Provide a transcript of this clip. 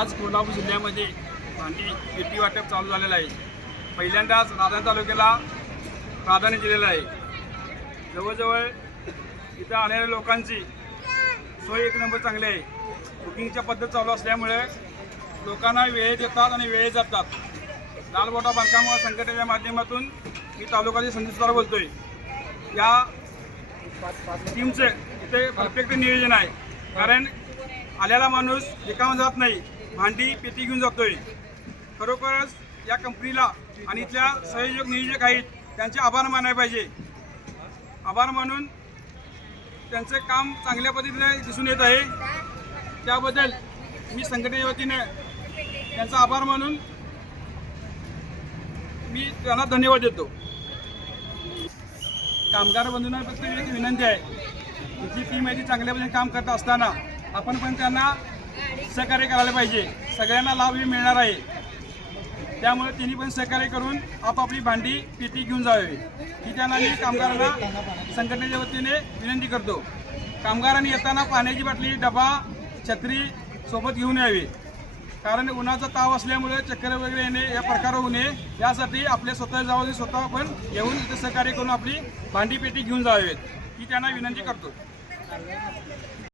आज कोल्हापूर जिल्ह्यामध्ये भांडी पेटी वाटप चालू झालेलं आहे। पहिल्यांदाच राधानगरी तालुक्याला प्राधान्य दिलेलं आहे। जवळजवळ इथं आलेल्या लोकांची सोय एक नंबर चांगली आहे। बुकिंगच्या पद्धत चालू असल्यामुळे लोकांना वेळेत येतात आणि वेळेत जातात। लालबोटा बांधकाम संघटनेच्या माध्यमातून मी तालुक्याचे संदेश सुतार बोलतोय। या टीमचे इथे परफेक्ट नियोजन आहे, कारण आलेला माणूस रिकामा जात नाही, भांडी पेटी घेऊन जातोय। खरोखरच या कंपनीला आणि इथल्या सहयोग नियोजक आहेत त्यांचे आभार मानायला पाहिजे। आभार मानून त्यांचे काम चांगल्या पद्धतीने दिसून येत आहे, त्याबद्दल मी संघटनेच्या वतीने त्यांचा आभार मानून मी त्यांना धन्यवाद देतो। कामगार बंधूंना फक्त एक विनंती आहे, इथली टीम आहे ती चांगल्या पद्धतीने काम करत असताना आपण पण त्यांना सहकार्य करायला पाहिजे। सगळ्यांना लाभ हे मिळणार आहे, त्यामुळे तिन्ही पण सहकार्य करून आपापली भांडी पेटी घेऊन जावे ही त्यांना मी कामगारांना संघटनेच्या वतीने विनंती करतो। कामगारांनी येताना पाण्याची बाटली, डबा, छत्री सोबत घेऊन यावे, कारण उन्हाचा ताव असल्यामुळे चक्कर वगैरे येणे या प्रकार होऊ नये यासाठी आपले स्वतः जावं स्वतः आपण येऊन इथे सहकार्य करून आपली भांडी पेटी घेऊन जावेत ही त्यांना विनंती करतो।